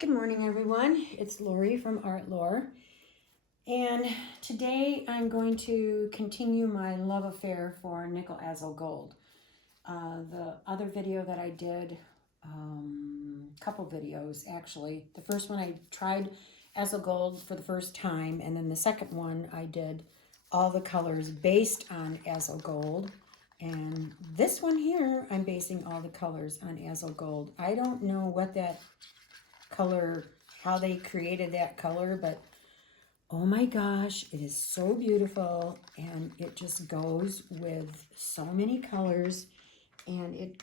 Good morning, everyone. It's Lori from Art Lore, and today I'm going to continue my love affair for nickel azo gold. The other video that I did, couple videos actually. The first one I tried azo gold for the first time, and then the second one I did all the colors based on azo gold. And this one here, I'm basing all the colors on azo gold. I don't know what that color, how they created that color, but oh my gosh, it is so beautiful, and it just goes with so many colors, and it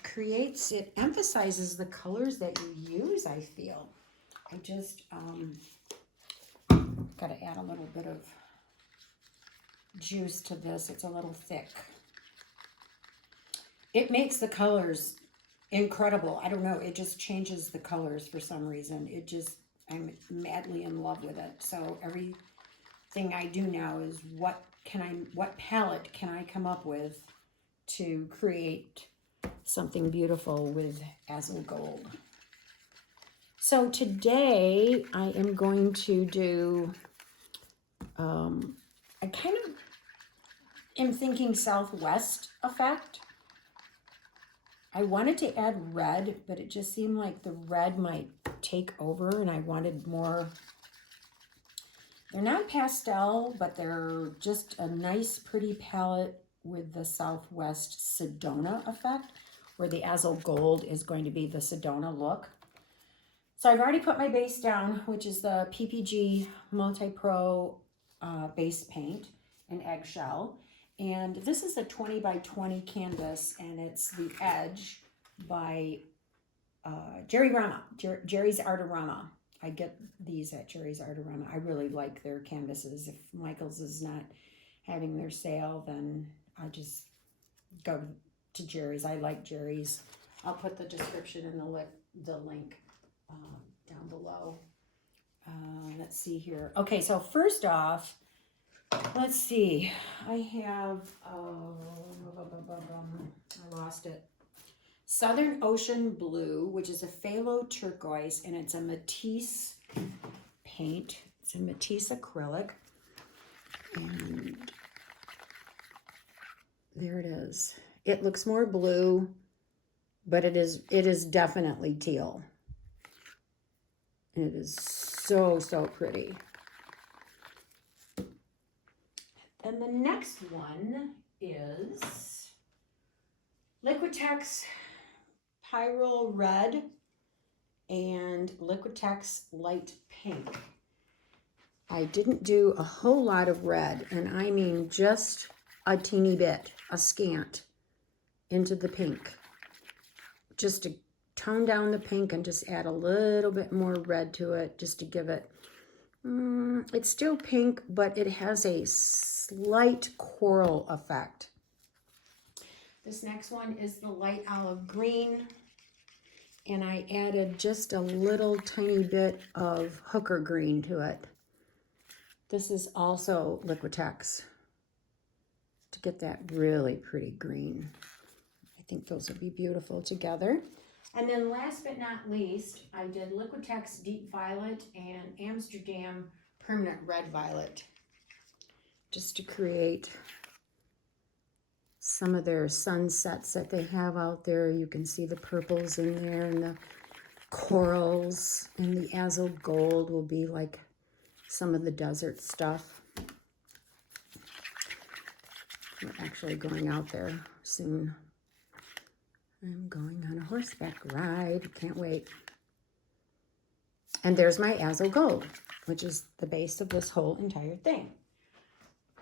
emphasizes the colors that you use. I feel I just got to add a little bit of juice to this. It's a little thick. It makes the colors incredible. I don't know, it just changes the colors for some reason. I'm madly in love with it. So everything I do now is what palette can I come up with to create something beautiful with azo gold. So today I am going to do I kind of am thinking Southwest effect. I wanted to add red, but it just seemed like the red might take over, and I wanted more. They're not pastel, but they're just a nice, pretty palette with the Southwest Sedona effect, where the azo gold is going to be the Sedona look. So I've already put my base down, which is the PPG Multi-Pro base paint in eggshell. And this is a 20 by 20 canvas, and it's the Edge by Jerry's Artorama. I get these at Jerry's Artorama. I really like their canvases. If Michael's is not having their sale, then I just go to Jerry's. I like Jerry's. I'll put the description in the link down below. Let's see here. Okay, so first off, let's see. I have, I lost it. Southern Ocean Blue, which is a phthalo turquoise, and it's a Matisse paint. It's a Matisse acrylic. And there it is. It looks more blue, but it is definitely teal. And it is so, so pretty. And the next one is Liquitex Pyrrole Red and Liquitex Light Pink. I didn't do a whole lot of red, and I mean just a teeny bit, a scant, into the pink. Just to tone down the pink and just add a little bit more red to it, just to give it, it's still pink, but it has a slight coral effect. This next one is the light olive green, and I added just a little tiny bit of hooker green to it. This is also Liquitex to get that really pretty green. I think those would be beautiful together. And then last but not least, I did Liquitex Deep Violet and Amsterdam Permanent Red Violet, just to create some of their sunsets that they have out there. You can see the purples in there, and the corals, and the azo gold will be like some of the desert stuff. We're actually going out there soon. I'm going on a horseback ride. Can't wait. And there's my azo gold, which is the base of this whole entire thing.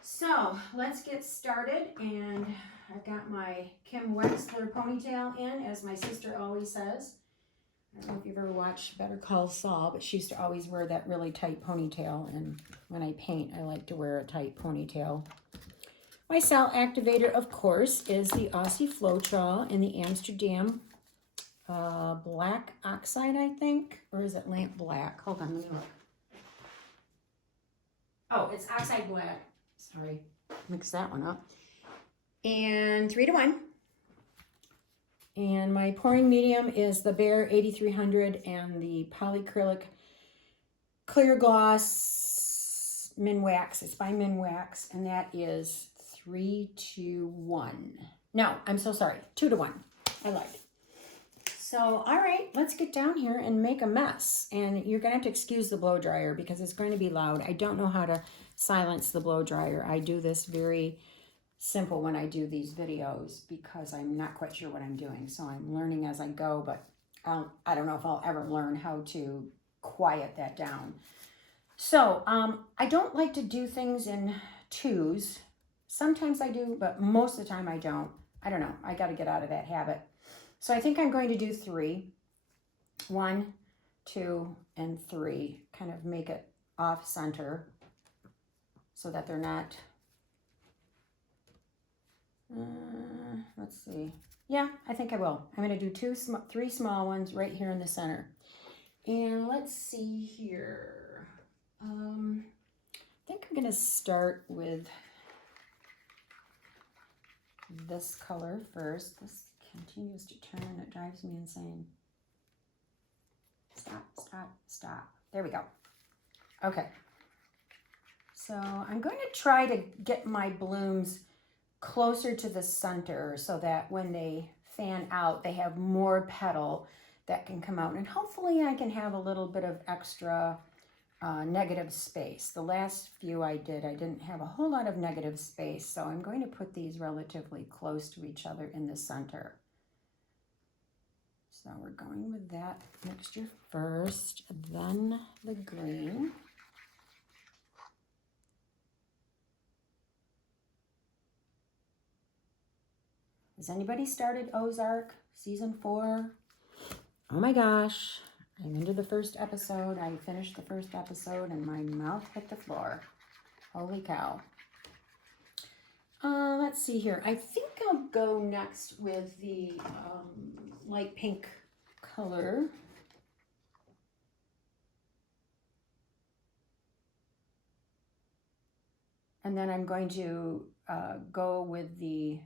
So let's get started, and I've got my Kim Wexler ponytail in, as my sister always says. I don't know if you've ever watched Better Call Saul, but she used to always wear that really tight ponytail, and when I paint, I like to wear a tight ponytail. My cell activator, of course, is the Aussie Floetrol in the Amsterdam Black Oxide, I think, or is it Lamp Black? Hold on, let me look. Oh, it's Oxide Black. Sorry, mix that one up. And 3:1. And my pouring medium is the Behr 8300 and the polycrylic clear gloss Minwax. It's by Minwax, and that is 3-1. No, I'm so sorry, 2-1. I lied. So, all right, let's get down here and make a mess. And you're gonna have to excuse the blow dryer because it's going to be loud. I don't know how to silence the blow dryer. I do this very simple when I do these videos because I'm not quite sure what I'm doing. So I'm learning as I go, but I don't know if I'll ever learn how to quiet that down. So I don't like to do things in twos. Sometimes I do, but most of the time I don't. I don't know. I got to get out of that habit. So I think I'm going to do 3. 1, 2, and 3. Kind of make it off center so that they're not, let's see. Yeah, I think I will. I'm going to do 3 small ones right here in the center. And let's see here. I think I'm going to start with this color first. This continues to turn. It drives me insane. Stop, stop, stop. There we go. Okay. So I'm going to try to get my blooms closer to the center so that when they fan out, they have more petal that can come out. And hopefully I can have a little bit of extra negative space. The last few I didn't have a whole lot of negative space. So I'm going to put these relatively close to each other in the center. So we're going with that mixture first, then the green. Has anybody started Ozark season 4? Oh my gosh, I'm into the first episode. I finished the first episode and my mouth hit the floor. Holy cow. Let's see here. I think I'll go next with the light pink color. And then I'm going to go with the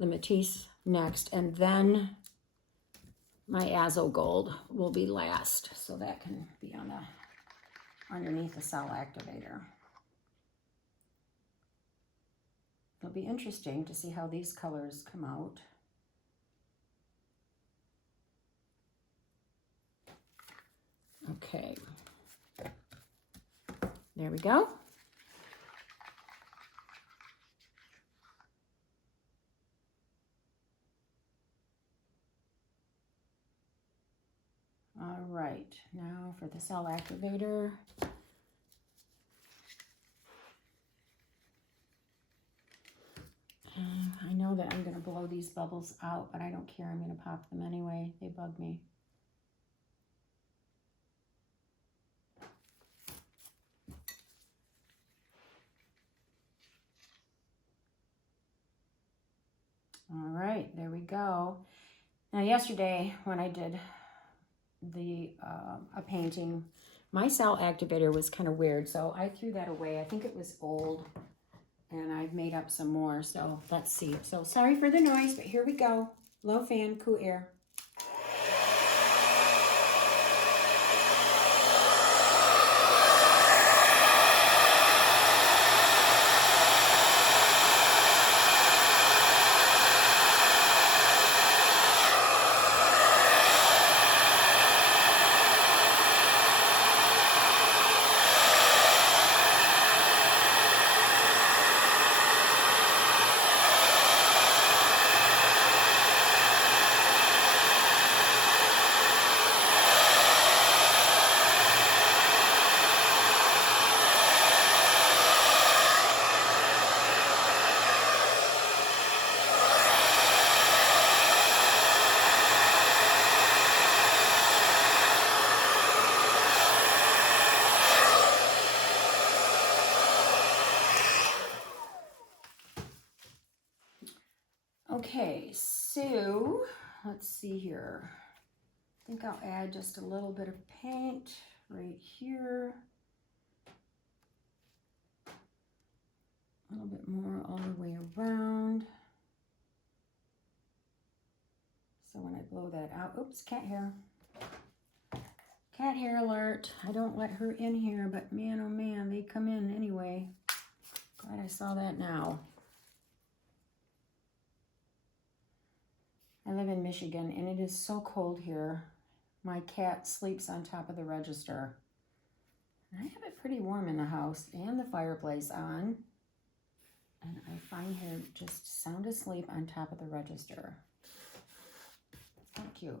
Matisse next, and then my Azo Gold will be last, so that can be on the underneath the cell activator. It'll be interesting to see how these colors come out. Okay, there we go. All right, now for the cell activator. I know that I'm going to blow these bubbles out, but I don't care. I'm going to pop them anyway. They bug me. All right, there we go. Now yesterday when I did the a painting, my cell activator was kind of weird, so I threw that away. I think it was old, and I've made up some more, so let's see. So sorry for the noise, but here we go. Low fan, cool air. Okay, so let's see here. I think I'll add just a little bit of paint right here. A little bit more all the way around. So when I blow that out, oops, can't hear. Cat hair alert. I don't let her in here, but man, oh man, they come in anyway. Glad I saw that now. I live in Michigan, and it is so cold here. My cat sleeps on top of the register. I have it pretty warm in the house and the fireplace on. And I find her just sound asleep on top of the register. Kind of cute.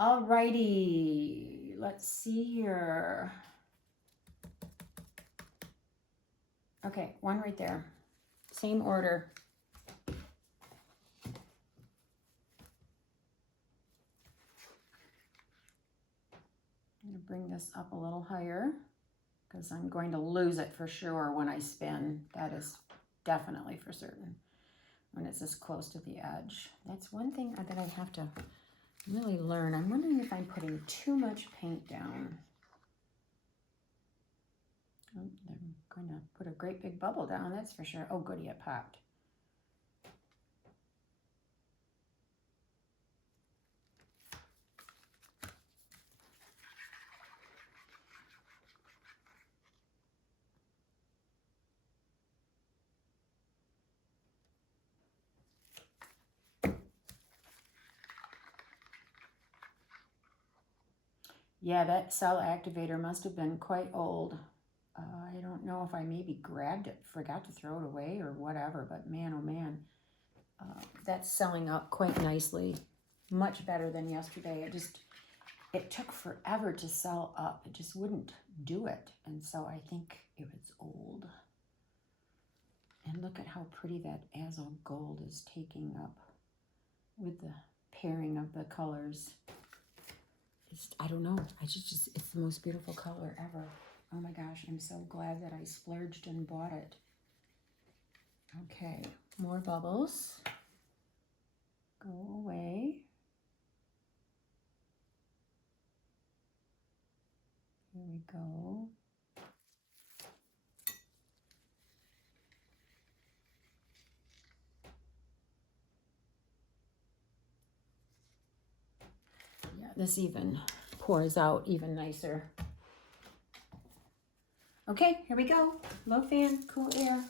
Alrighty, let's see here. Okay, one right there. Same order. I'm going to bring this up a little higher because I'm going to lose it for sure when I spin. That is definitely for certain when it's this close to the edge. That's one thing that I have to really learn. I'm wondering if I'm putting too much paint down. Oh, I'm going to put a great big bubble down, that's for sure. Oh, goody, it popped. Yeah, that cell activator must have been quite old. I don't know if I maybe grabbed it, forgot to throw it away or whatever, but man, oh man, that's selling up quite nicely. Much better than yesterday. It took forever to sell up. It just wouldn't do it. And so I think it was old. And look at how pretty that azure gold is taking up with the pairing of the colors. I don't know. It's the most beautiful color ever. Oh my gosh, I'm so glad that I splurged and bought it. Okay, more bubbles. Go away. Here we go. Yeah, this even pours out even nicer. Okay, here we go. Low fan, cool air.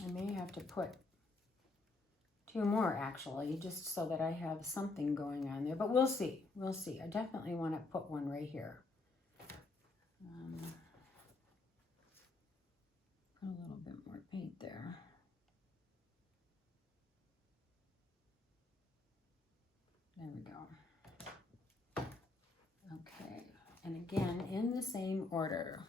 I may have to put 2 more actually, just so that I have something going on there, but we'll see. We'll see. I definitely want to put one right here. Put a little bit more paint there. There we go. Okay, and again, in the same order.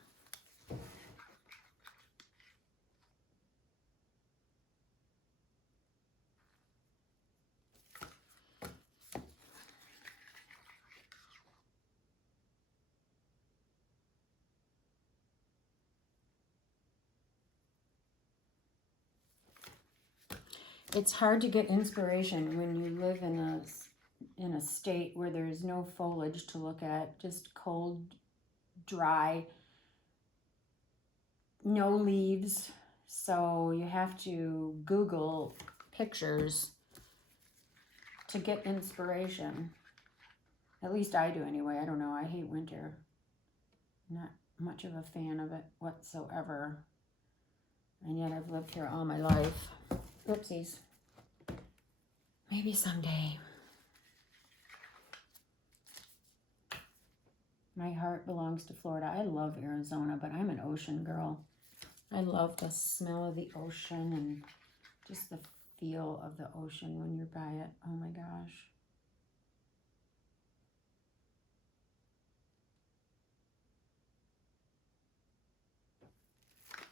It's hard to get inspiration when you live in a state where there's no foliage to look at, just cold, dry, no leaves. So you have to Google pictures to get inspiration. At least I do anyway. I don't know. I hate winter. Not much of a fan of it whatsoever. And yet I've lived here all my life. Oopsies. Maybe someday. My heart belongs to Florida. I love Arizona, but I'm an ocean girl. I love the smell of the ocean and just the feel of the ocean when you're by it. Oh my gosh.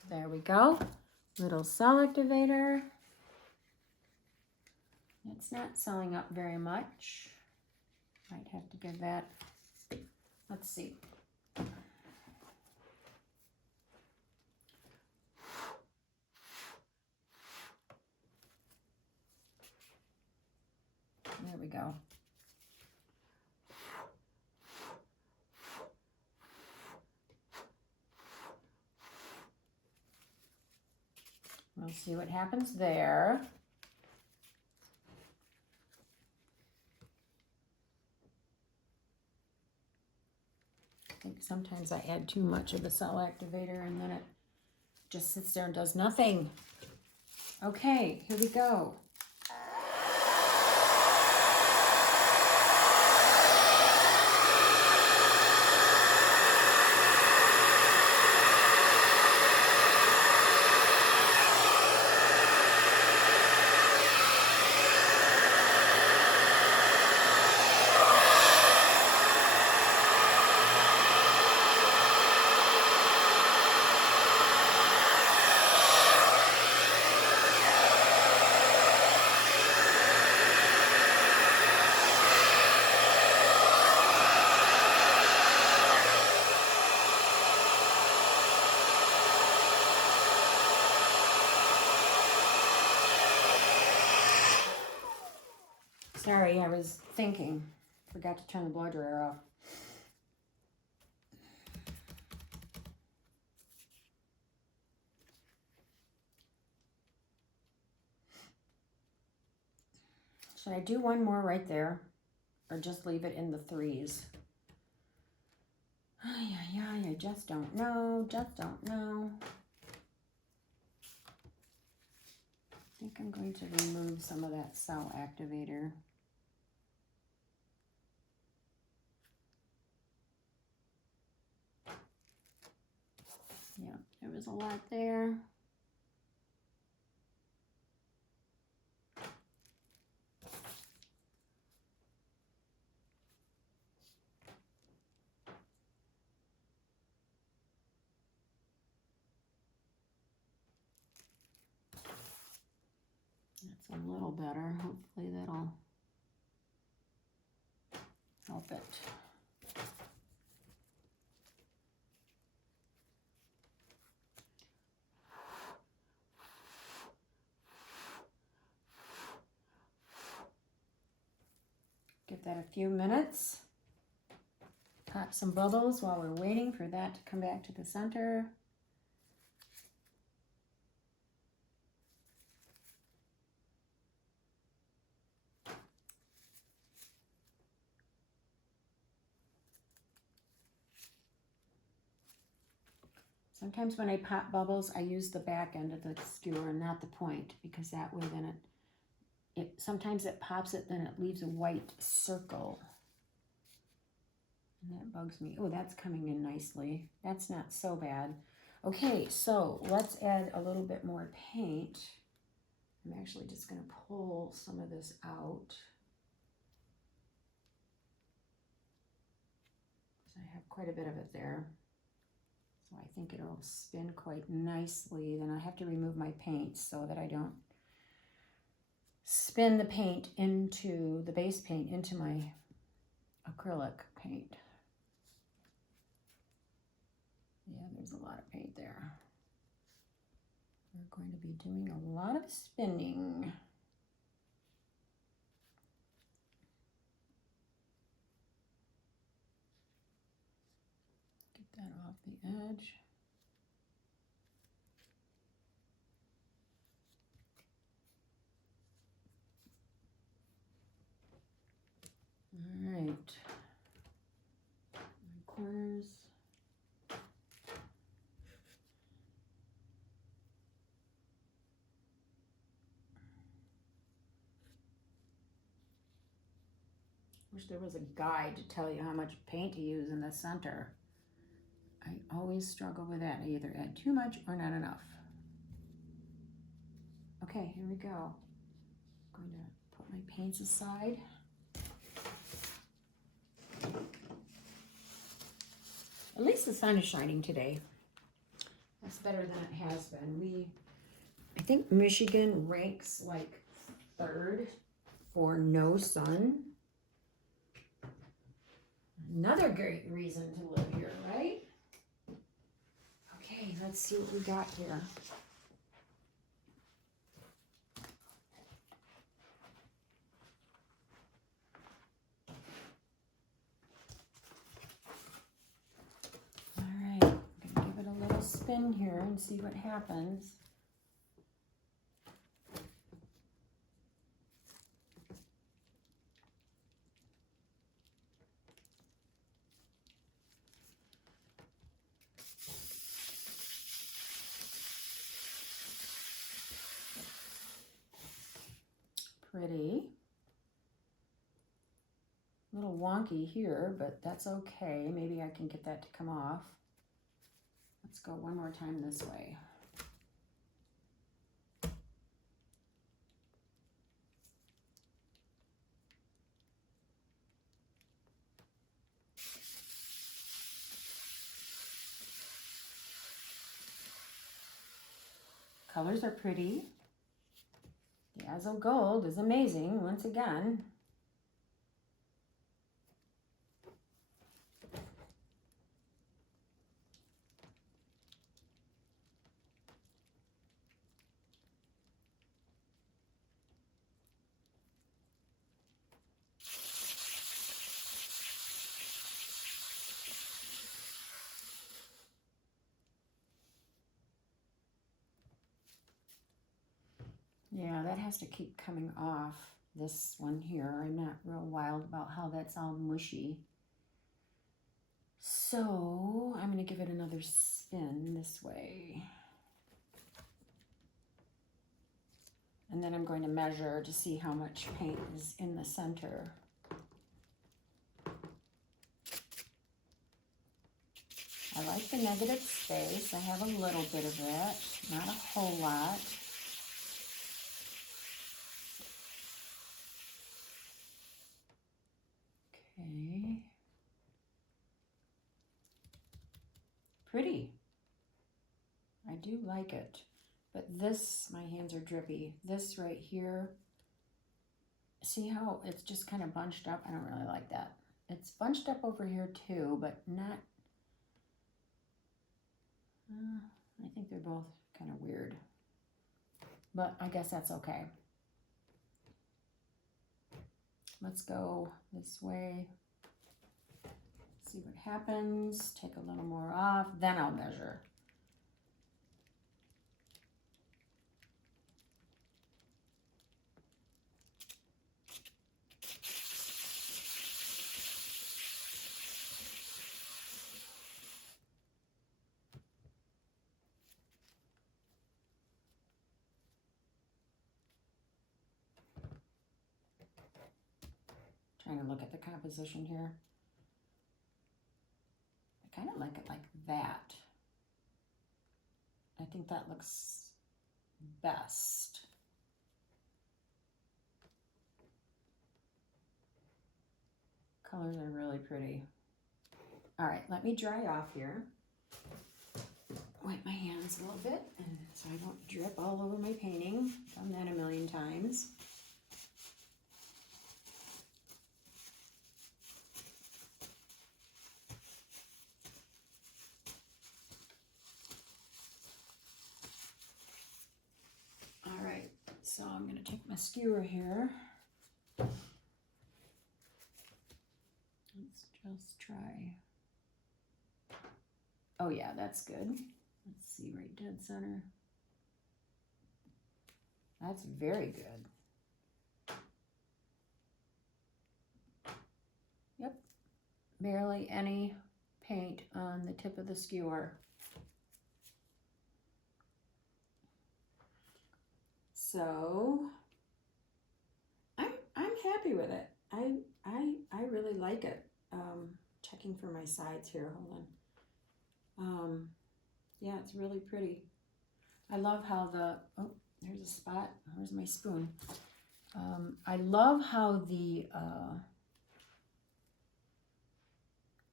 There we go. Little cell activator. It's not selling up very much. Might have to give that, let's see. There we go. We'll see what happens there. I think sometimes I add too much of the cell activator and then it just sits there and does nothing. Okay, here we go. Sorry, I was thinking. Forgot to turn the blow dryer off. Should I do one more right there? Or just leave it in the 3s? I just don't know. Just don't know. I think I'm going to remove some of that cell activator. Yeah, there was a lot there. That's a little better. Hopefully that'll help it. Give that a few minutes. Pop some bubbles while we're waiting for that to come back to the center. Sometimes when I pop bubbles, I use the back end of the skewer, not the point, because that way then it sometimes it pops it, then it leaves a white circle. And that bugs me. Oh, that's coming in nicely. That's not so bad. Okay, so let's add a little bit more paint. I'm actually just going to pull some of this out. I have quite a bit of it there. So I think it'll spin quite nicely. Then I have to remove my paint so that I don't spin the paint into, the base paint into my acrylic paint. Yeah, there's a lot of paint there. We're going to be doing a lot of spinning. Get that off the edge. All right, my corners. Wish there was a guide to tell you how much paint to use in the center. I always struggle with that. I either add too much or not enough. Okay, here we go. going to put my paints aside. At least the sun is shining today. That's better than it has been. I think Michigan ranks like 3rd for no sun. Another great reason to live here, right? Okay, let's see what we got here. All right, I'm gonna give it a little spin here and see what happens. Pretty. A little wonky here, but that's okay. Maybe I can get that to come off. Let's go one more time this way. Colors are pretty. The Azo Gold is amazing once again. Yeah, that has to keep coming off. This one here, I'm not real wild about how that's all mushy. So I'm going to give it another spin this way. And then I'm going to measure to see how much paint is in the center. I like the negative space. I have a little bit of it, not a whole lot. Okay. Pretty. I do like it. But this, my hands are drippy. This right here, see how it's just kind of bunched up? I don't really like that. It's bunched up over here too, but not, I think they're both kind of weird. But I guess that's okay. Let's go this way. See what happens. Take a little more off, then I'll measure. Trying to look at the composition here. I kind of like it like that. I think that looks best. Colors are really pretty. All right, let me dry off here. Wipe my hands a little bit and so I don't drip all over my painting. Done that a million times. All right, so I'm going to take my skewer here. Let's just try. Oh yeah, that's good. Let's see, right dead center. That's very good. Yep, barely any paint on the tip of the skewer. So I'm happy with it. I really like it. Checking for my sides here, hold on. Yeah, it's really pretty. I love how the, oh, there's a spot. Where's my spoon? I love how the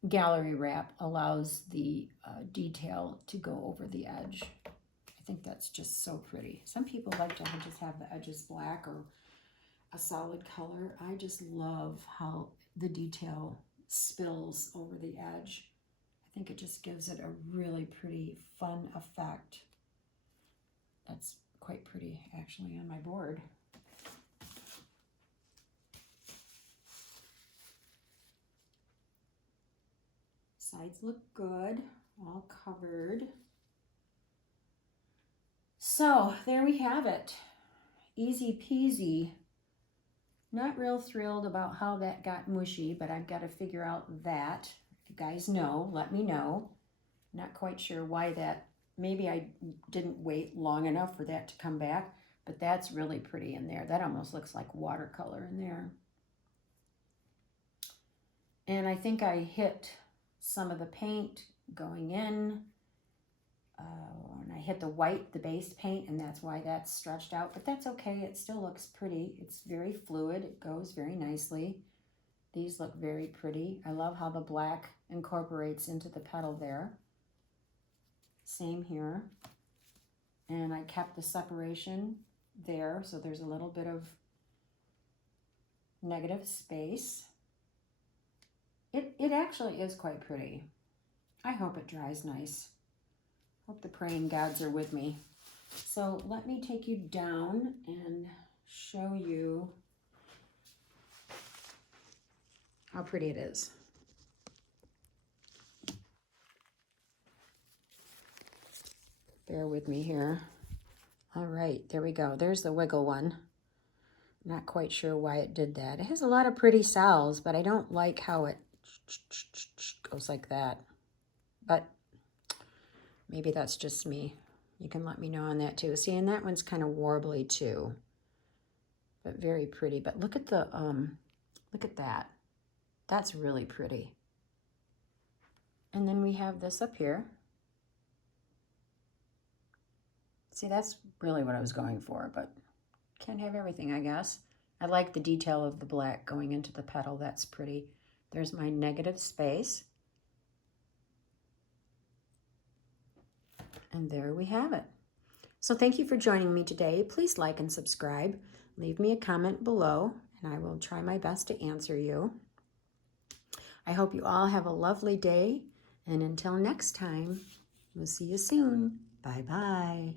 gallery wrap allows the detail to go over the edge. I think that's just so pretty. Some people like to just have the edges black or a solid color. I just love how the detail spills over the edge. I think it just gives it a really pretty, fun effect. That's quite pretty actually on my board. Sides look good, all covered. So there we have it. Easy peasy. Not real thrilled about how that got mushy, but I've got to figure out that. If you guys know, let me know. Not quite sure why that, maybe I didn't wait long enough for that to come back, but that's really pretty in there. That almost looks like watercolor in there. And I think I hit some of the paint going in, and I hit the white, the base paint, and that's why that's stretched out, but that's okay. It still looks pretty. It's very fluid. It goes very nicely. These look very pretty. I love how the black incorporates into the petal there. Same here. And I kept the separation there, so there's a little bit of negative space. It actually is quite pretty. I hope it dries nice. Hope the praying gods are with me. So let me take you down and show you how pretty it is. Bear with me here. All right, there we go. There's the wiggle one. Not quite sure why it did that. It has a lot of pretty cells, but I don't like how it goes like that. But maybe that's just me. You can let me know on that too. See, and that one's kind of warbly too, but very pretty. But look at the look at that. That's really pretty. And then we have this up here. See, that's really what I was going for, but can't have everything, I guess. I like the detail of the black going into the petal. That's pretty. There's my negative space. And there we have it. So thank you for joining me today. Please like and subscribe. Leave me a comment below, and I will try my best to answer you. I hope you all have a lovely day, and until next time, we'll see you soon. Bye-bye.